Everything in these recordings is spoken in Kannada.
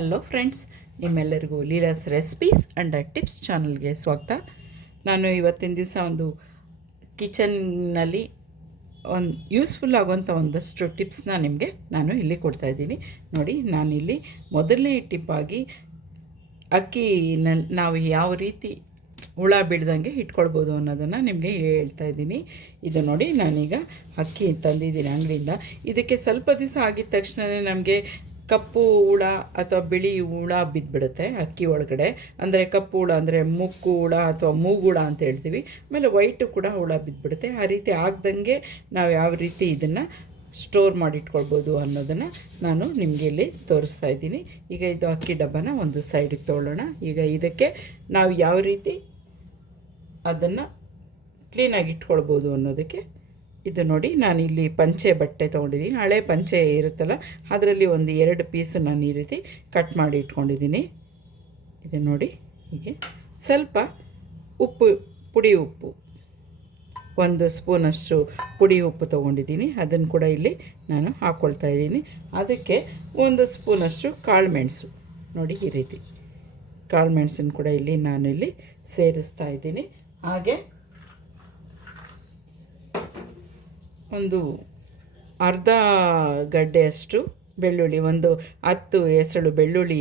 ಹಲೋ ಫ್ರೆಂಡ್ಸ್, ನಿಮ್ಮೆಲ್ಲರಿಗೂ ಲೀಲಾಸ್ ರೆಸಿಪೀಸ್ ಆ್ಯಂಡ್ ಟಿಪ್ಸ್ ಚಾನಲ್ಗೆ ಸ್ವಾಗತ. ನಾನು ಇವತ್ತಿನ ದಿವಸ ಒಂದು ಕಿಚನ್ನಲ್ಲಿ ಒಂದು ಯೂಸ್ಫುಲ್ ಆಗುವಂಥ ಒಂದಷ್ಟು ಟಿಪ್ಸ್ನ ನಿಮಗೆ ನಾನು ಇಲ್ಲಿ ಕೊಡ್ತಾಯಿದ್ದೀನಿ. ನೋಡಿ, ನಾನಿಲ್ಲಿ ಮೊದಲನೇ ಟಿಪ್ಪಾಗಿ ಅಕ್ಕಿನ ನಾವು ಯಾವ ರೀತಿ ಹುಳ ಬೀಳ್ದಂಗೆ ಇಟ್ಕೊಳ್ಬೋದು ಅನ್ನೋದನ್ನು ನಿಮಗೆ ಹೇಳ್ತಾ ಇದ್ದೀನಿ. ಇದು ನೋಡಿ, ನಾನೀಗ ಅಕ್ಕಿ ತಂದಿದ್ದೀನಿ ಅಂಗಡಿಯಿಂದ. ಇದಕ್ಕೆ ಸ್ವಲ್ಪ ದಿವಸ ಆಗಿದ ತಕ್ಷಣವೇ ನಮಗೆ ಕಪ್ಪು ಹುಳ ಅಥವಾ ಬಿಳಿ ಹುಳ ಬಿದ್ದುಬಿಡುತ್ತೆ ಅಕ್ಕಿ ಒಳಗಡೆ. ಅಂದರೆ ಕಪ್ಪು ಹುಳ ಅಂದರೆ ಮುಕ್ಕು ಹುಳ ಅಥವಾ ಮೂಗು ಹುಳ ಅಂತ ಹೇಳ್ತೀವಿ. ಆಮೇಲೆ ವೈಟು ಕೂಡ ಹುಳ ಬಿದ್ದುಬಿಡುತ್ತೆ. ಆ ರೀತಿ ಆಗ್ದಂಗೆ ನಾವು ಯಾವ ರೀತಿ ಇದನ್ನು ಸ್ಟೋರ್ ಮಾಡಿಟ್ಕೊಳ್ಬೋದು ಅನ್ನೋದನ್ನು ನಾನು ನಿಮಗೆ ಇಲ್ಲಿ ತೋರಿಸ್ತಾ ಇದ್ದೀನಿ. ಈಗ ಇದು ಅಕ್ಕಿ ಡಬ್ಬನ ಒಂದು ಸೈಡಿಗೆ ತೊಗೊಳ್ಳೋಣ. ಈಗ ಇದಕ್ಕೆ ನಾವು ಯಾವ ರೀತಿ ಅದನ್ನು ಕ್ಲೀನಾಗಿ ಇಟ್ಕೊಳ್ಬೋದು ಅನ್ನೋದಕ್ಕೆ ಇದು ನೋಡಿ, ನಾನಿಲ್ಲಿ ಪಂಚೆ ಬಟ್ಟೆ ತೊಗೊಂಡಿದ್ದೀನಿ. ಹಳೆ ಪಂಚೆ ಇರುತ್ತಲ್ಲ, ಅದರಲ್ಲಿ ಒಂದು 2 ಪೀಸು ನಾನು ಈ ರೀತಿ ಕಟ್ ಮಾಡಿ ಇಟ್ಕೊಂಡಿದ್ದೀನಿ. ಇದು ನೋಡಿ, ಹೀಗೆ ಸ್ವಲ್ಪ ಉಪ್ಪು, ಪುಡಿ ಉಪ್ಪು 1 ಸ್ಪೂನಷ್ಟು ಪುಡಿ ಉಪ್ಪು ತೊಗೊಂಡಿದ್ದೀನಿ. ಅದನ್ನು ಕೂಡ ಇಲ್ಲಿ ನಾನು ಹಾಕ್ಕೊಳ್ತಾ ಇದ್ದೀನಿ. ಅದಕ್ಕೆ 1 ಸ್ಪೂನಷ್ಟು ಕಾಳು ಮೆಣಸು ನೋಡಿ, ಈ ರೀತಿ ಕಾಳು ಮೆಣಸನ್ನು ಕೂಡ ಇಲ್ಲಿ ನಾನಿಲ್ಲಿ ಸೇರಿಸ್ತಾ ಇದ್ದೀನಿ. ಹಾಗೆ ಒಂದು ಅರ್ಧ ಗಡ್ಡೆಯಷ್ಟು ಬೆಳ್ಳುಳ್ಳಿ, ಒಂದು 10 ಎಸಳು ಬೆಳ್ಳುಳ್ಳಿ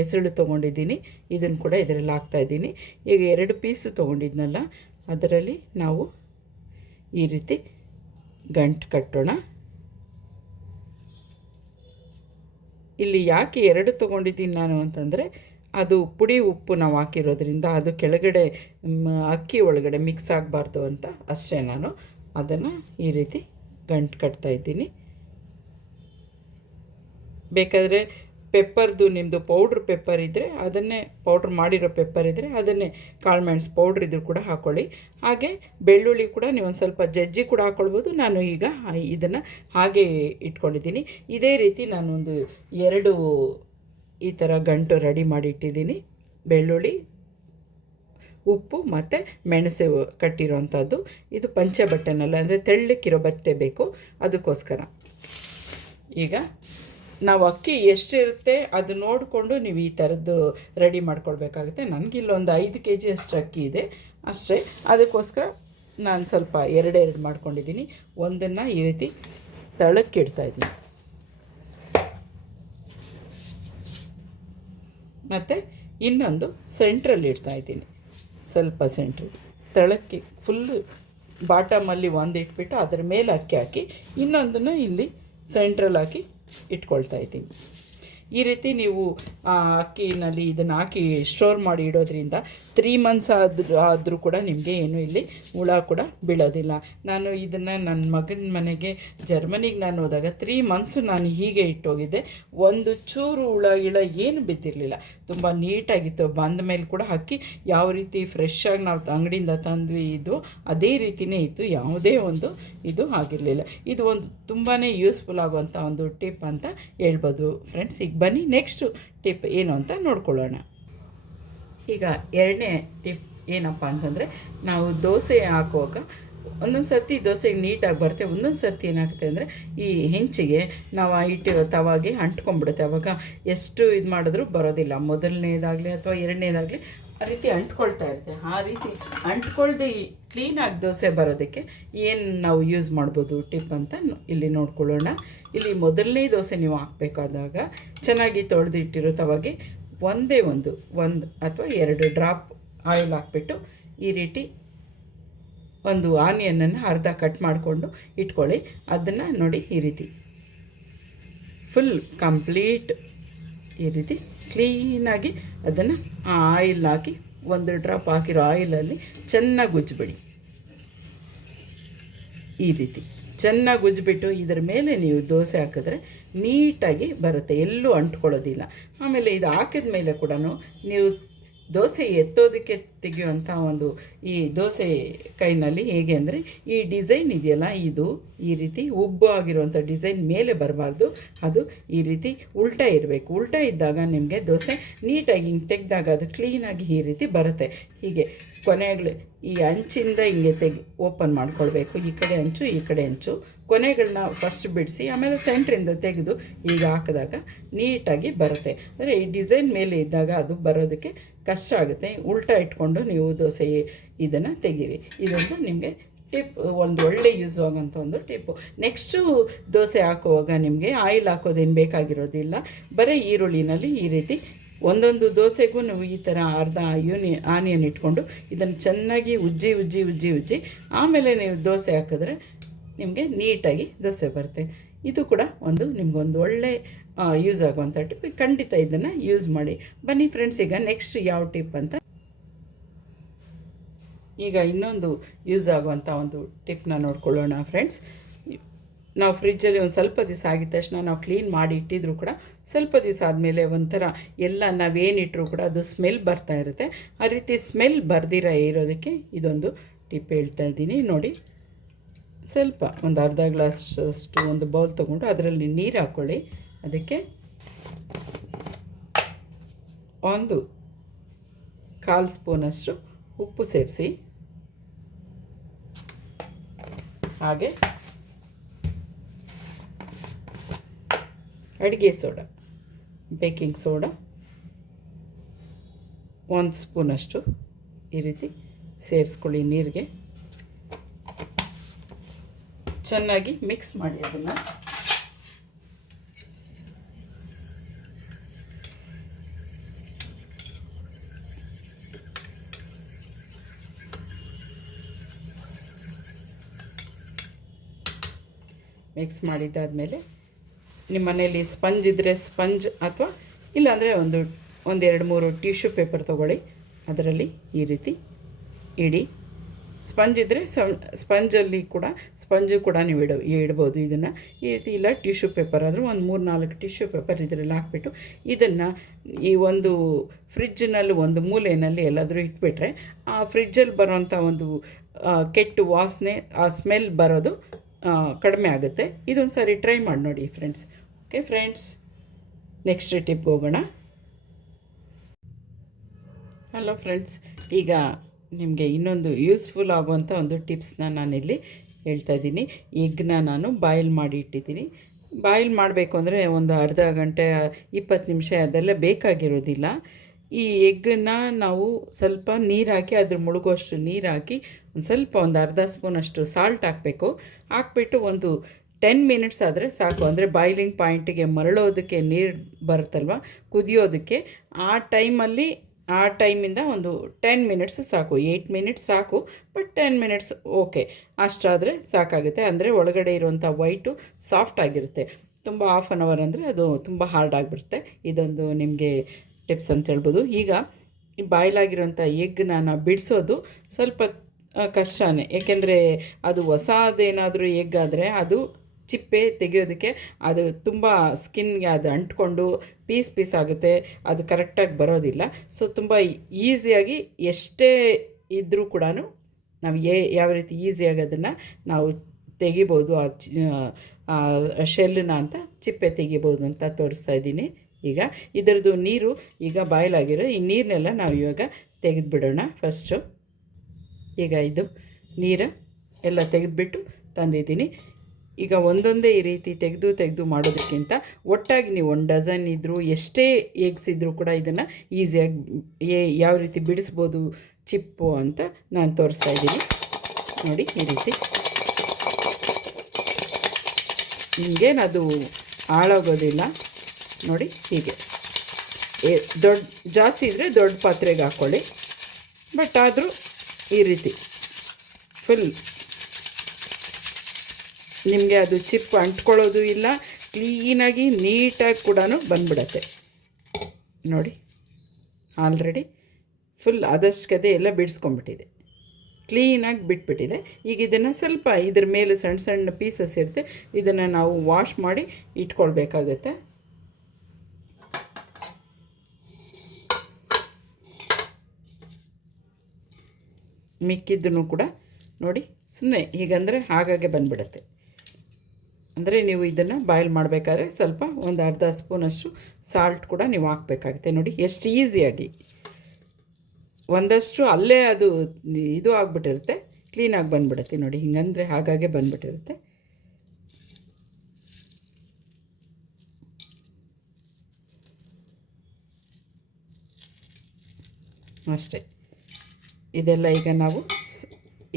ಎಸಳು ತೊಗೊಂಡಿದ್ದೀನಿ. ಇದನ್ನು ಕೂಡ ಇದರಲ್ಲಿ ಹಾಕ್ತಾಯಿದ್ದೀನಿ. ಈಗ 2 ಪೀಸು ತೊಗೊಂಡಿದ್ನಲ್ಲ, ಅದರಲ್ಲಿ ನಾವು ಈ ರೀತಿ ಗಂಟು ಕಟ್ಟೋಣ. ಇಲ್ಲಿ ಯಾಕೆ 2 ತೊಗೊಂಡಿದ್ದೀನಿ ನಾನು ಅಂತಂದರೆ, ಅದು ಪುಡಿ ಉಪ್ಪು ನಾವು ಹಾಕಿರೋದ್ರಿಂದ ಅದು ಕೆಳಗಡೆ ಅಕ್ಕಿ ಒಳಗಡೆ ಮಿಕ್ಸ್ ಆಗಬಾರ್ದು ಅಂತ ಅಷ್ಟೇ. ನಾನು ಅದನ್ನು ಈ ರೀತಿ ಗಂಟು ಕಟ್ತಾಯಿದ್ದೀನಿ. ಬೇಕಾದರೆ ಪೆಪ್ಪರ್ದು, ನಿಮ್ಮದು ಪೌಡ್ರ್ ಪೆಪ್ಪರ್ ಇದ್ದರೆ ಅದನ್ನೇ, ಪೌಡ್ರ್ ಮಾಡಿರೋ ಪೆಪ್ಪರ್ ಇದ್ದರೆ ಅದನ್ನೇ, ಕಾಳು ಮೆಣಸು ಪೌಡ್ರ್ ಇದ್ರೂ ಕೂಡ ಹಾಕ್ಕೊಳ್ಳಿ. ಹಾಗೆ ಬೆಳ್ಳುಳ್ಳಿ ಕೂಡ ನೀವು ಒಂದು ಸ್ವಲ್ಪ ಜಜ್ಜಿ ಕೂಡ ಹಾಕ್ಕೊಳ್ಬೋದು. ನಾನು ಈಗ ಇದನ್ನು ಹಾಗೆ ಇಟ್ಕೊಂಡಿದ್ದೀನಿ. ಇದೇ ರೀತಿ ನಾನು ಒಂದು 2 ಈ ಥರ ಗಂಟು ರೆಡಿ ಮಾಡಿ ಇಟ್ಟಿದ್ದೀನಿ. ಬೆಳ್ಳುಳ್ಳಿ, ಉಪ್ಪು ಮತ್ತು ಮೆಣಸು ಕಟ್ಟಿರೋವಂಥದ್ದು. ಇದು ಪಂಚೆ ಬಟ್ಟೆನಲ್ಲ, ಅಂದರೆ ತೆಳ್ಳಕ್ಕಿರೋ ಬಟ್ಟೆ ಬೇಕು, ಅದಕ್ಕೋಸ್ಕರ. ಈಗ ನಾವು ಅಕ್ಕಿ ಎಷ್ಟಿರುತ್ತೆ ಅದು ನೋಡಿಕೊಂಡು ನೀವು ಈ ಥರದ್ದು ರೆಡಿ ಮಾಡ್ಕೊಳ್ಬೇಕಾಗುತ್ತೆ. ನನಗಿಲ್ಲೊಂದು 5 kg ಅಷ್ಟು ಅಕ್ಕಿ ಇದೆ ಅಷ್ಟೇ. ಅದಕ್ಕೋಸ್ಕರ ನಾನು ಸ್ವಲ್ಪ 2 ಮಾಡ್ಕೊಂಡಿದ್ದೀನಿ. ಒಂದನ್ನು ಈ ರೀತಿ ತಳಕ್ಕಿಡ್ತಾಯಿದ್ದೀನಿ, ಮತ್ತು ಇನ್ನೊಂದು ಸೆಂಟ್ರಲ್ಲಿ ಇಡ್ತಾಯಿದ್ದೀನಿ. ಸ್ವಲ್ಪ ಸೆಂಟ್ರಲ್ಲಿ ತಳಕ್ಕೆ ಫುಲ್ಲು ಬಾಟಮಲ್ಲಿ ಒಂದು ಇಟ್ಬಿಟ್ಟು ಅದರ ಮೇಲೆ ಅಕ್ಕಿ ಹಾಕಿ ಇನ್ನೊಂದನ್ನು ಇಲ್ಲಿ ಸೆಂಟ್ರಲ್ಲಿ ಹಾಕಿ ಇಟ್ಕೊಳ್ತಾ ಇದ್ದೀನಿ. ಈ ರೀತಿ ನೀವು ಅಕ್ಕಿನಲ್ಲಿ ಇದನ್ನು ಹಾಕಿ ಸ್ಟೋರ್ ಮಾಡಿ ಇಡೋದ್ರಿಂದ 3 months ಆದರೂ ಕೂಡ ನಿಮಗೆ ಏನು ಇಲ್ಲಿ ಹುಳ ಕೂಡ ಬೀಳೋದಿಲ್ಲ. ನಾನು ಇದನ್ನು ನನ್ನ ಮಗನ ಮನೆಗೆ ಜರ್ಮನಿಗೆ ನಾನು ಹೋದಾಗ 3 months ನಾನು ಹೀಗೆ ಇಟ್ಟೋಗಿದ್ದೆ. ಒಂದು ಚೂರು ಹುಳ ಏನು ಬಿದ್ದಿರಲಿಲ್ಲ. ತುಂಬ ನೀಟಾಗಿತ್ತು. ಬಂದ ಮೇಲೆ ಕೂಡ ಅಕ್ಕಿ ಯಾವ ರೀತಿ ಫ್ರೆಶ್ಶಾಗಿ ನಾವು ಅಂಗಡಿಯಿಂದ ತಂದ್ವಿ ಇದು ಅದೇ ರೀತಿಯೇ ಇತ್ತು. ಯಾವುದೇ ಒಂದು ಇದು ಆಗಿರಲಿಲ್ಲ. ಇದು ಒಂದು ತುಂಬಾ ಯೂಸ್ಫುಲ್ ಆಗುವಂಥ ಒಂದು ಟಿಪ್ ಅಂತ ಹೇಳ್ಬೋದು ಫ್ರೆಂಡ್ಸ್. ಈಗ ಬನ್ನಿ ನೆಕ್ಸ್ಟು ಟಿಪ್ ಏನು ಅಂತ ನೋಡ್ಕೊಳ್ಳೋಣ. ಈಗ 2ನೇ ಟಿಪ್ ಏನಪ್ಪ ಅಂತಂದರೆ, ನಾವು ದೋಸೆ ಹಾಕುವಾಗ ಒಂದೊಂದು ಸರ್ತಿ ದೋಸೆಗೆ ನೀಟಾಗಿ ಬರುತ್ತೆ, ಒಂದೊಂದು ಸರ್ತಿ ಏನಾಗುತ್ತೆ ಅಂದರೆ ಈ ಹೆಂಚಿಗೆ ನಾವು ಇಟ್ಟಿರೋ ತವಾಗೆ ಅಂಟ್ಕೊಂಡ್ಬಿಡುತ್ತೆ. ಆವಾಗ ಎಷ್ಟು ಇದು ಮಾಡಿದ್ರೂ ಬರೋದಿಲ್ಲ. ಮೊದಲನೇದಾಗಲಿ ಅಥವಾ 2ನೇದಾಗಲಿ ಆ ರೀತಿ ಅಂಟ್ಕೊಳ್ತಾ ಇರುತ್ತೆ. ಆ ರೀತಿ ಅಂಟ್ಕೊಳ್ದೆ ಕ್ಲೀನಾಗಿ ದೋಸೆ ಬರೋದಕ್ಕೆ ಏನು ನಾವು ಯೂಸ್ ಮಾಡ್ಬೋದು ಟಿಪ್ ಅಂತ ಇಲ್ಲಿ ನೋಡ್ಕೊಳ್ಳೋಣ. ಇಲ್ಲಿ ಮೊದಲನೇ ದೋಸೆ ನೀವು ಹಾಕಬೇಕಾದಾಗ ಚೆನ್ನಾಗಿ ತೊಳೆದು ಇಟ್ಟಿರೋ ತವಾಗೆ ಒಂದು ಅಥವಾ 2 ಡ್ರಾಪ್ ಆಯಿಲ್ ಹಾಕ್ಬಿಟ್ಟು ಈ ರೀತಿ ಒಂದು ಆನಿಯನನ್ನು ಅರ್ಧ ಕಟ್ ಮಾಡಿಕೊಂಡು ಇಟ್ಕೊಳ್ಳಿ. ಅದನ್ನು ನೋಡಿ, ಈ ರೀತಿ ಫುಲ್ ಕಂಪ್ಲೀಟ್ ಈ ರೀತಿ ಕ್ಲೀನಾಗಿ ಅದನ್ನು ಆ ಆಯಿಲ್ ಹಾಕಿ 1 ಡ್ರಾಪ್ ಹಾಕಿರೋ ಆಯಿಲಲ್ಲಿ ಚೆನ್ನಾಗಿ ಉಜ್ಜಿಬಿಡಿ. ಈ ರೀತಿ ಚೆನ್ನಾಗಿ ಉಜ್ಜಿಬಿಟ್ಟು ಇದರ ಮೇಲೆ ನೀವು ದೋಸೆ ಹಾಕಿದ್ರೆ ನೀಟಾಗಿ ಬರುತ್ತೆ, ಎಲ್ಲೂ ಅಂಟ್ಕೊಳ್ಳೋದಿಲ್ಲ. ಆಮೇಲೆ ಇದು ಹಾಕಿದ ಮೇಲೆ ಕೂಡ ನೀವು ದೋಸೆ ಎತ್ತೋದಕ್ಕೆ ತೆಗೆಯುವಂಥ ಒಂದು ಈ ದೋಸೆ ಕೈನಲ್ಲಿ ಹೇಗೆ ಅಂದರೆ, ಈ ಡಿಸೈನ್ ಇದೆಯಲ್ಲ, ಇದು ಈ ರೀತಿ ಉಬ್ಬು ಆಗಿರುವಂಥ ಡಿಸೈನ್ ಮೇಲೆ ಬರಬಾರ್ದು. ಅದು ಈ ರೀತಿ ಉಲ್ಟಾ ಇರಬೇಕು. ಉಲ್ಟಾ ಇದ್ದಾಗ ನಿಮಗೆ ದೋಸೆ ನೀಟಾಗಿ ಹಿಂಗೆ ತೆಗೆದಾಗ ಅದು ಕ್ಲೀನಾಗಿ ಈ ರೀತಿ ಬರುತ್ತೆ. ಹೀಗೆ ಈ ಅಂಚಿಂದ ಹಿಂಗೆ ಓಪನ್ ಮಾಡ್ಕೊಳ್ಬೇಕು. ಈ ಕಡೆ ಅಂಚು ಈ ಕಡೆ ಅಂಚು ಕೊನೆಗಳನ್ನ ಫಸ್ಟ್ ಬಿಡಿಸಿ ಆಮೇಲೆ ಸೆಂಟ್ರಿಂದ ತೆಗೆದು ಈಗ ಹಾಕಿದಾಗ ನೀಟಾಗಿ ಬರುತ್ತೆ. ಅಂದರೆ ಈ ಡಿಸೈನ್ ಮೇಲೆ ಇದ್ದಾಗ ಅದು ಬರೋದಕ್ಕೆ ಕಷ್ಟ ಆಗುತ್ತೆ. ಉಲ್ಟಾ ಇಟ್ಕೊಂಡು ನೀವು ದೋಸೆ ಇದನ್ನು ತೆಗೀರಿ. ಇದೊಂದು ನಿಮಗೆ ಟಿಪ್, ಒಂದು ಒಳ್ಳೆ ಯೂಸ್ ಆಗೋಂಥ ಒಂದು ಟಿಪ್ಪು. ನೆಕ್ಸ್ಟು ದೋಸೆ ಹಾಕುವಾಗ ನಿಮಗೆ ಆಯಿಲ್ ಹಾಕೋದೇನು ಬೇಕಾಗಿರೋದಿಲ್ಲ. ಬರೀ ಈರುಳ್ಳಿನಲ್ಲಿ ಈ ರೀತಿ ಒಂದೊಂದು ದೋಸೆಗೂ ನೀವು ಈ ಥರ ಅರ್ಧ ಆನಿಯನ್ ಇಟ್ಕೊಂಡು ಇದನ್ನು ಚೆನ್ನಾಗಿ ಉಜ್ಜಿ ಆಮೇಲೆ ನೀವು ದೋಸೆ ಹಾಕಿದ್ರೆ ನಿಮಗೆ ನೀಟಾಗಿ ದೋಸೆ ಬರುತ್ತೆ. ಇದು ಕೂಡ ಒಂದು ನಿಮಗೊಂದು ಒಳ್ಳೆ ಯೂಸ್ ಆಗುವಂಥ ಟಿಪ್. ಖಂಡಿತ ಇದನ್ನು ಯೂಸ್ ಮಾಡಿ. ಬನ್ನಿ ಫ್ರೆಂಡ್ಸ್, ಈಗ ನೆಕ್ಸ್ಟ್ ಯಾವ ಟಿಪ್ ಅಂತ, ಈಗ ಇನ್ನೊಂದು ಯೂಸ್ ಆಗುವಂಥ ಒಂದು ಟಿಪ್ನ ನೋಡ್ಕೊಳ್ಳೋಣ ಫ್ರೆಂಡ್ಸ್. ನಾವು ಫ್ರಿಜ್ಜಲ್ಲಿ ಒಂದು ಸ್ವಲ್ಪ ದಿವಸ ಆಗಿದ ತಕ್ಷಣ ನಾವು ಕ್ಲೀನ್ ಮಾಡಿ ಇಟ್ಟಿದ್ರು ಕೂಡ ಸ್ವಲ್ಪ ದಿವಸ ಆದಮೇಲೆ ಒಂಥರ ಎಲ್ಲ ನಾವೇನಿಟ್ಟರು ಕೂಡ ಅದು ಸ್ಮೆಲ್ ಬರ್ತಾ ಇರುತ್ತೆ. ಆ ರೀತಿ ಸ್ಮೆಲ್ ಬರ್ದಿರ ಇರೋದಕ್ಕೆ ಇದೊಂದು ಟಿಪ್ ಹೇಳ್ತಾ ಇದ್ದೀನಿ ನೋಡಿ. ಸ್ವಲ್ಪ ಒಂದು ಅರ್ಧ ಗ್ಲಾಸಷ್ಟು ಒಂದು ಬೌಲ್ ತೊಗೊಂಡು ಅದರಲ್ಲಿ ನೀರು ಹಾಕ್ಕೊಳ್ಳಿ. ಅದಕ್ಕೆ ಒಂದು 1/4 ಸ್ಪೂನಷ್ಟು ಉಪ್ಪು ಸೇರಿಸಿ, ಹಾಗೆ ಅಡುಗೆ ಸೋಡಾ, ಬೇಕಿಂಗ್ ಸೋಡಾ 1 ಸ್ಪೂನಷ್ಟು ಈ ರೀತಿ ಸೇರಿಸ್ಕೊಳ್ಳಿ. ನೀರಿಗೆ ಚೆನ್ನಾಗಿ ಮಿಕ್ಸ್ ಮಾಡಿ. ಅದನ್ನು ಮಿಕ್ಸ್ ಮಾಡಿದ್ದಾದಮೇಲೆ ನಿಮ್ಮ ಮನೆಯಲ್ಲಿ ಸ್ಪಂಜ್ ಇದ್ದರೆ ಸ್ಪಂಜ್, ಅಥವಾ ಇಲ್ಲಾಂದರೆ ಒಂದು 2-3 ಟಿಶ್ಯೂ ಪೇಪರ್ ತೊಗೊಳ್ಳಿ. ಅದರಲ್ಲಿ ಈ ರೀತಿ ಇಡಿ. ಸ್ಪಂಜ್ ಇದ್ದರೆ ಸ್ಪಂಜು ಕೂಡ ನೀವು ಇಡ್ಬೋದು ಇದನ್ನು ಈ ರೀತಿ. ಇಲ್ಲ ಟಿಶ್ಯೂ ಪೇಪರ್ ಆದರೂ ಒಂದು 3-4 ಟಿಶ್ಯೂ ಪೇಪರ್ ಇದರಲ್ಲಿ ಹಾಕ್ಬಿಟ್ಟು ಇದನ್ನು ಈ ಒಂದು ಫ್ರಿಜ್ಜಿನಲ್ಲಿ ಒಂದು ಮೂಲೆಯಲ್ಲಿ ಎಲ್ಲಾದರೂ ಇಟ್ಬಿಟ್ರೆ ಆ ಫ್ರಿಜ್ಜಲ್ಲಿ ಬರೋವಂಥ ಒಂದು ಕೆಟ್ಟು ವಾಸನೆ, ಆ ಸ್ಮೆಲ್ ಬರೋದು ಕಡಿಮೆ ಆಗುತ್ತೆ. ಇದೊಂದು ಸಾರಿ ಟ್ರೈ ಮಾಡಿ ನೋಡಿ ಫ್ರೆಂಡ್ಸ್. ಓಕೆ ಫ್ರೆಂಡ್ಸ್, ನೆಕ್ಸ್ಟ್ ಟಿಪ್ಗೆ ಹೋಗೋಣ. ಹಲೋ ಫ್ರೆಂಡ್ಸ್, ಈಗ ನಿಮಗೆ ಇನ್ನೊಂದು ಯೂಸ್ಫುಲ್ ಆಗುವಂಥ ಒಂದು ಟಿಪ್ಸ್ನ ನಾನಿಲ್ಲಿ ಹೇಳ್ತಾ ಇದ್ದೀನಿ. ಎಗ್ನ ನಾನು ಬಾಯ್ಲ್ ಮಾಡಿ ಇಟ್ಟಿದ್ದೀನಿ. ಬಾಯ್ಲ್ ಮಾಡಬೇಕು ಅಂದರೆ ಒಂದು ಅರ್ಧ ಗಂಟೆ 20 ನಿಮಿಷ ಅದೆಲ್ಲ ಬೇಕಾಗಿರೋದಿಲ್ಲ. ಈ ಎಗ್ಗನ್ನು ನಾವು ಸ್ವಲ್ಪ ನೀರು ಹಾಕಿ ಅದ್ರ ಮುಳುಗುವಷ್ಟು ನೀರು ಹಾಕಿ ಒಂದು ಅರ್ಧ ಸ್ಪೂನಷ್ಟು ಸಾಲ್ಟ್ ಹಾಕಬೇಕು. ಹಾಕ್ಬಿಟ್ಟು ಒಂದು 10 ಮಿನಿಟ್ಸ್ ಆದರೆ ಸಾಕು. ಅಂದರೆ ಬಾಯ್ಲಿಂಗ್ ಪಾಯಿಂಟಿಗೆ ಮರಳೋದಕ್ಕೆ ನೀರು ಬರುತ್ತಲ್ವ, ಕುದಿಯೋದಕ್ಕೆ, ಆ ಟೈಮಿಂದ ಒಂದು 10 ಮಿನಿಟ್ಸ್ ಸಾಕು. 8 ಮಿನಿಟ್ಸ್ ಸಾಕು, ಬಟ್ 10 ಮಿನಿಟ್ಸ್ ಓಕೆ, ಅಷ್ಟಾದರೆ ಸಾಕಾಗುತ್ತೆ. ಅಂದರೆ ಒಳಗಡೆ ಇರುವಂಥ ವೈಟು ಸಾಫ್ಟ್ ಆಗಿರುತ್ತೆ. ತುಂಬ ಹಾಫ್ ಆನ್ ಅವರ್ ಅಂದರೆ ಅದು ತುಂಬ ಹಾರ್ಡ್ ಆಗಿಬಿಡುತ್ತೆ. ಇದೊಂದು ನಿಮಗೆ ಟಿಪ್ಸ್ ಅಂತ ಹೇಳ್ಬೋದು. ಈಗ ಈ ಬಾಯ್ಲಾಗಿರೋಂಥ ಎಗ್ನ ನಾವು ಬಿಡಿಸೋದು ಸ್ವಲ್ಪ ಕಷ್ಟನೇ. ಏಕೆಂದರೆ ಅದು ಹೊಸದೇನಾದರೂ ಎಗ್ ಆದರೆ ಅದು ಚಿಪ್ಪೆ ತೆಗೆಯೋದಕ್ಕೆ ಅದು ತುಂಬ ಸ್ಕಿನ್ಗೆ ಅದು ಅಂಟ್ಕೊಂಡು ಪೀಸ್ ಆಗುತ್ತೆ, ಅದು ಕರೆಕ್ಟಾಗಿ ಬರೋದಿಲ್ಲ. ಸೊ ತುಂಬ ಈಸಿಯಾಗಿ ಎಷ್ಟೇ ಇದ್ದರೂ ಕೂಡ ನಾವು ಯಾವ ರೀತಿ ಈಸಿಯಾಗಿ ಅದನ್ನು ನಾವು ತೆಗಿಬೋದು, ಆ ಶೆಲ್ಲನ್ನ ಅಂತ ಚಿಪ್ಪೆ ತೆಗಿಬೋದು ಅಂತ ತೋರಿಸ್ತಾ ಇದ್ದೀನಿ. ಈಗ ಇದರದ್ದು ನೀರು ಈಗ ಬಾಯ್ಲಾಗಿರೋ ಈ ನೀರನ್ನೆಲ್ಲ ನಾವು ಇವಾಗ ತೆಗೆದುಬಿಡೋಣ ಫಸ್ಟು. ಈಗ ಇದು ನೀರು ಎಲ್ಲ ತೆಗೆದುಬಿಟ್ಟು ತಂದಿದ್ದೀನಿ. ಈಗ ಒಂದೊಂದೇ ಈ ರೀತಿ ತೆಗೆದು ಮಾಡೋದಕ್ಕಿಂತ ಒಟ್ಟಾಗಿ ನೀವು 1 ಡಜನ್ ಇದ್ದರೂ ಎಷ್ಟೇ ಎಗ್ಸ್ ಇದ್ದರೂ ಕೂಡ ಇದನ್ನು ಈಸಿಯಾಗಿ ಯಾವ ರೀತಿ ಬಿಡಿಸ್ಬೋದು ಚಿಪ್ಪು ಅಂತ ನಾನು ತೋರಿಸ್ತಾ ಇದ್ದೀನಿ ನೋಡಿ. ಈ ರೀತಿ ನಿಮಗೇನದು ಹಾಳಾಗೋದಿಲ್ಲ ನೋಡಿ. ಹೀಗೆ ಜಾಸ್ತಿ ಇದ್ದರೆ ದೊಡ್ಡ ಪಾತ್ರೆಗೆ ಹಾಕ್ಕೊಳ್ಳಿ, ಬಟ್ ಆದರೂ ಈ ರೀತಿ ಫುಲ್ ನಿಮಗೆ ಅದು ಚಿಪ್ ಅಂಟ್ಕೊಳ್ಳೋದು ಇಲ್ಲ, ಕ್ಲೀನಾಗಿ ನೀಟಾಗಿ ಕೂಡ ಬಂದ್ಬಿಡತ್ತೆ ನೋಡಿ. ಆಲ್ರೆಡಿ ಫುಲ್ ಆದಷ್ಟು ಎಲ್ಲ ಬಿಡಿಸ್ಕೊಂಬಿಟ್ಟಿದೆ, ಕ್ಲೀನಾಗಿ ಬಿಟ್ಬಿಟ್ಟಿದೆ. ಈಗ ಇದನ್ನು ಸ್ವಲ್ಪ ಇದ್ರ ಮೇಲೆ ಸಣ್ಣ ಸಣ್ಣ ಪೀಸಸ್ ಇರುತ್ತೆ, ಇದನ್ನು ನಾವು ವಾಶ್ ಮಾಡಿ ಇಟ್ಕೊಳ್ಬೇಕಾಗತ್ತೆ. ಮಿಕ್ಕಿದ್ದನ್ನು ಕೂಡ ನೋಡಿ ಸುಮ್ಮನೆ ಹೀಗಂದರೆ ಹಾಗಾಗೆ ಬಂದುಬಿಡುತ್ತೆ. ಅಂದರೆ ನೀವು ಇದನ್ನು ಬಾಯ್ಲ್ ಮಾಡಬೇಕಾದ್ರೆ ಸ್ವಲ್ಪ ಒಂದು ಅರ್ಧ ಸ್ಪೂನಷ್ಟು ಸಾಲ್ಟ್ ಕೂಡ ನೀವು ಹಾಕಬೇಕಾಗುತ್ತೆ ನೋಡಿ, ಎಷ್ಟು ಈಸಿಯಾಗಿ. ಒಂದಷ್ಟು ಅಲ್ಲೇ ಅದು ಇದು ಆಗಿಬಿಟ್ಟಿರುತ್ತೆ, ಕ್ಲೀನಾಗಿ ಬಂದುಬಿಡುತ್ತೆ ನೋಡಿ. ಹಿಂಗಂದರೆ ಹಾಗಾಗೆ ಬಂದುಬಿಟ್ಟಿರುತ್ತೆ. ಅಷ್ಟೇ. ಇದೆಲ್ಲ ಈಗ ನಾವು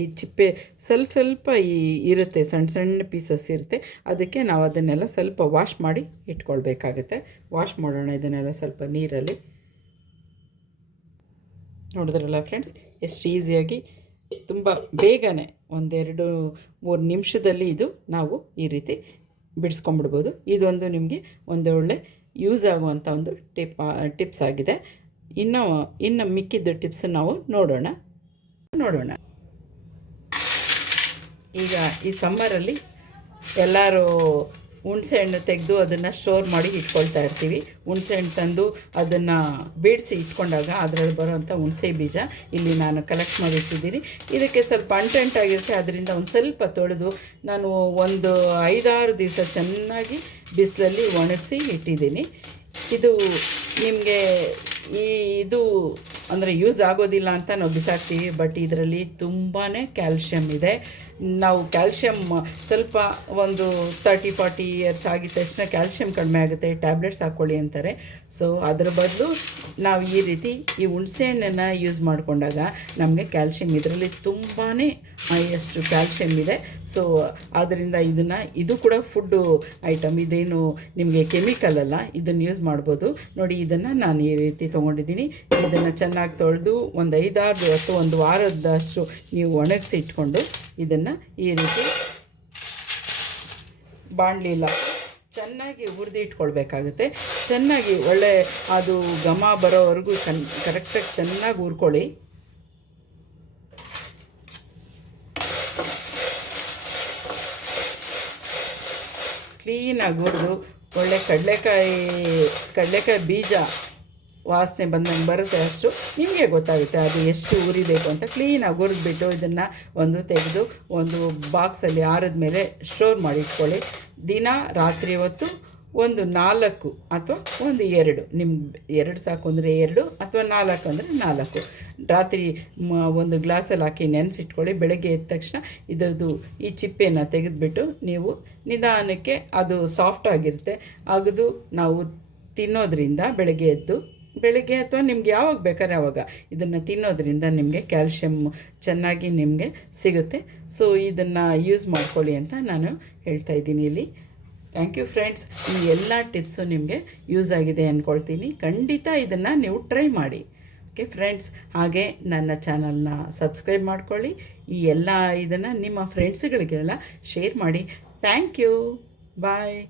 ಈ ಚಿಪ್ಪೆ ಸ್ವಲ್ಪ ಇರುತ್ತೆ, ಸಣ್ಣ ಸಣ್ಣ ಪೀಸಸ್ ಇರುತ್ತೆ. ಅದಕ್ಕೆ ನಾವು ಅದನ್ನೆಲ್ಲ ಸ್ವಲ್ಪ ವಾಶ್ ಮಾಡಿ ಇಟ್ಕೊಳ್ಬೇಕಾಗುತ್ತೆ. ವಾಶ್ ಮಾಡೋಣ ಇದನ್ನೆಲ್ಲ ಸ್ವಲ್ಪ ನೀರಲ್ಲಿ. ನೋಡಿದ್ರಲ್ಲ ಫ್ರೆಂಡ್ಸ್, ಎಷ್ಟು ಈಸಿಯಾಗಿ, ತುಂಬ ಬೇಗನೆ 1-2-3 ನಿಮಿಷದಲ್ಲಿ ಇದು ನಾವು ಈ ರೀತಿ ಬಿಡಿಸ್ಕೊಂಬಿಡ್ಬೋದು. ಇದೊಂದು ನಿಮಗೆ ಒಂದು ಒಳ್ಳೆ ಯೂಸ್ ಆಗುವಂಥ ಒಂದು ಟಿಪ್ಸ್ ಆಗಿದೆ. ಇನ್ನು ಮಿಕ್ಕಿದ್ದ ಟಿಪ್ಸ್ ನಾವು ನೋಡೋಣ. ಈಗ ಈ ಸಮ್ಮರಲ್ಲಿ ಎಲ್ಲರೂ ಹುಣಸೆ ಹಣ್ಣು ತೆಗೆದು ಅದನ್ನು ಸ್ಟೋರ್ ಮಾಡಿ ಇಟ್ಕೊಳ್ತಾ ಇರ್ತೀವಿ. ಹುಣಸೆ ಹಣ್ಣು ತಂದು ಅದನ್ನು ಬೇಡಿಸಿ ಇಟ್ಕೊಂಡಾಗ ಅದರಲ್ಲಿ ಬರೋವಂಥ ಹುಣಸೆ ಬೀಜ ಇಲ್ಲಿ ನಾನು ಕಲೆಕ್ಟ್ ಮಾಡಿ ಇಟ್ಟಿದ್ದೀನಿ. ಇದಕ್ಕೆ ಸ್ವಲ್ಪ ಅಂಟಂಟಾಗಿರುತ್ತೆ, ಅದರಿಂದ ಒಂದು ಸ್ವಲ್ಪ ತೊಳೆದು ನಾನು ಒಂದು 5-6 ದಿವಸ ಚೆನ್ನಾಗಿ ಬಿಸಿಲಲ್ಲಿ ಒಣಗಿಸಿ ಇಟ್ಟಿದ್ದೀನಿ. ಇದು ನಿಮಗೆ ಇದು ಅಂದರೆ ಯೂಸ್ ಆಗೋದಿಲ್ಲ ಅಂತ ನಾವು ಬಿಸಾಕ್ತೀವಿ, ಬಟ್ ಇದರಲ್ಲಿ ತುಂಬಾ ಕ್ಯಾಲ್ಶಿಯಮ್ ಇದೆ. ನಾವು ಕ್ಯಾಲ್ಶಿಯಮ್ ಸ್ವಲ್ಪ ಒಂದು 30-40 ಇಯರ್ಸ್ ಆಗಿದ ತಕ್ಷಣ ಕ್ಯಾಲ್ಶಿಯಮ್ ಕಡಿಮೆ ಆಗುತ್ತೆ, ಟ್ಯಾಬ್ಲೆಟ್ಸ್ ಹಾಕ್ಕೊಳ್ಳಿ ಅಂತಾರೆ. ಸೊ ಅದರ ಬದಲು ನಾವು ಈ ರೀತಿ ಈ ಹುಣಸೆ ಹಣ್ಣನ್ನು ಯೂಸ್ ಮಾಡಿಕೊಂಡಾಗ ನಮಗೆ ಕ್ಯಾಲ್ಶಿಯಮ್ ಇದರಲ್ಲಿ ತುಂಬಾ ಎಷ್ಟು ಕ್ಯಾಲ್ಶಿಯಮ್ ಇದೆ. ಸೊ ಆದ್ದರಿಂದ ಇದು ಕೂಡ ಫುಡ್ಡು ಐಟಮ್, ಇದೇನು ನಿಮಗೆ ಕೆಮಿಕಲ್ ಅಲ್ಲ, ಇದನ್ನು ಯೂಸ್ ಮಾಡ್ಬೋದು. ನೋಡಿ, ಇದನ್ನು ನಾನು ಈ ರೀತಿ ತೊಗೊಂಡಿದ್ದೀನಿ. ಇದನ್ನು ಚೆನ್ನಾಗಿ ತೊಳೆದು ಒಂದು 5-6 ದಿವಸ, ಒಂದು ವಾರದಷ್ಟು ನೀವು ಒಣಗಿಸಿ ಇಟ್ಕೊಂಡು ಇದನ್ನು ಈ ರೀತಿ ಬಾಣಲಿಲ್ಲ ಚೆನ್ನಾಗಿ ಹುರಿದು ಇಟ್ಕೊಳ್ಬೇಕಾಗುತ್ತೆ. ಚೆನ್ನಾಗಿ ಒಳ್ಳೆ ಅದು ಘಮ ಬರೋವರೆಗೂ ಕರೆಕ್ಟಾಗಿ ಚೆನ್ನಾಗಿ ಹುರ್ಕೊಳ್ಳಿ. ಕ್ಲೀನಾಗಿ ಹುರಿದು ಒಳ್ಳೆ ಕಡಲೆಕಾಯಿ ಬೀಜ ವಾಸನೆ ಬಂದಂಗೆ ಬರುತ್ತೆ, ಅಷ್ಟು ನಿಮಗೆ ಗೊತ್ತಾಗುತ್ತೆ ಅದು ಎಷ್ಟು ಉರಿಬೇಕು ಅಂತ. ಕ್ಲೀನಾಗಿ ಹುರಿದ್ಬಿಟ್ಟು ಇದನ್ನು ತೆಗೆದು ಒಂದು ಬಾಕ್ಸಲ್ಲಿ ಆರಿದ ಮೇಲೆ ಸ್ಟೋರ್ ಮಾಡಿ ಇಟ್ಕೊಳ್ಳಿ. ದಿನ ರಾತ್ರಿ ಹೊತ್ತು ಒಂದು 4 ಅಥವಾ ಒಂದು 2, ನಿಮ್ಗೆ 2 ಸಾಕು ಅಂದರೆ 2 ಅಥವಾ 4 ಅಂದರೆ 4 ರಾತ್ರಿ ಒಂದು ಗ್ಲಾಸಲ್ಲಿ ಹಾಕಿ ನೆನೆಸಿಟ್ಕೊಳ್ಳಿ. ಬೆಳಗ್ಗೆ ಎದ್ದ ತಕ್ಷಣ ಇದರದ್ದು ಈ ಚಿಪ್ಪೆನ ತೆಗೆದುಬಿಟ್ಟು ನೀವು ನಿಧಾನಕ್ಕೆ, ಅದು ಸಾಫ್ಟಾಗಿರುತ್ತೆ, ಅಗದು ನಾವು ತಿನ್ನೋದ್ರಿಂದ ಬೆಳಗ್ಗೆ ಅಥವಾ ನಿಮ್ಗೆ ಯಾವಾಗ ಬೇಕಾದ್ರೆ ಆವಾಗ ಇದನ್ನು ತಿನ್ನೋದ್ರಿಂದ ನಿಮಗೆ ಕ್ಯಾಲ್ಶಿಯಮ್ ಚೆನ್ನಾಗಿ ನಿಮಗೆ ಸಿಗುತ್ತೆ. ಸೊ ಇದನ್ನು ಯೂಸ್ ಮಾಡ್ಕೊಳ್ಳಿ ಅಂತ ನಾನು ಹೇಳ್ತಾ ಇದ್ದೀನಿ ಇಲ್ಲಿ. Thank you friends. ಈ ಎಲ್ಲ ಟಿಪ್ಸು ನಿಮಗೆ ಯೂಸ್ ಆಗಿದೆ ಅಂದ್ಕೊಳ್ತೀನಿ. ಖಂಡಿತ ಇದನ್ನು ನೀವು ಟ್ರೈ ಮಾಡಿ. ಓಕೆ ಫ್ರೆಂಡ್ಸ್, ಹಾಗೆ ನನ್ನ ಚಾನಲ್ನ ಸಬ್ಸ್ಕ್ರೈಬ್ ಮಾಡ್ಕೊಳ್ಳಿ. ಈ ಎಲ್ಲ ಇದನ್ನು ನಿಮ್ಮ ಫ್ರೆಂಡ್ಸ್ಗಳಿಗೆಲ್ಲ ಶೇರ್ ಮಾಡಿ. Thank you. ಬಾಯ್.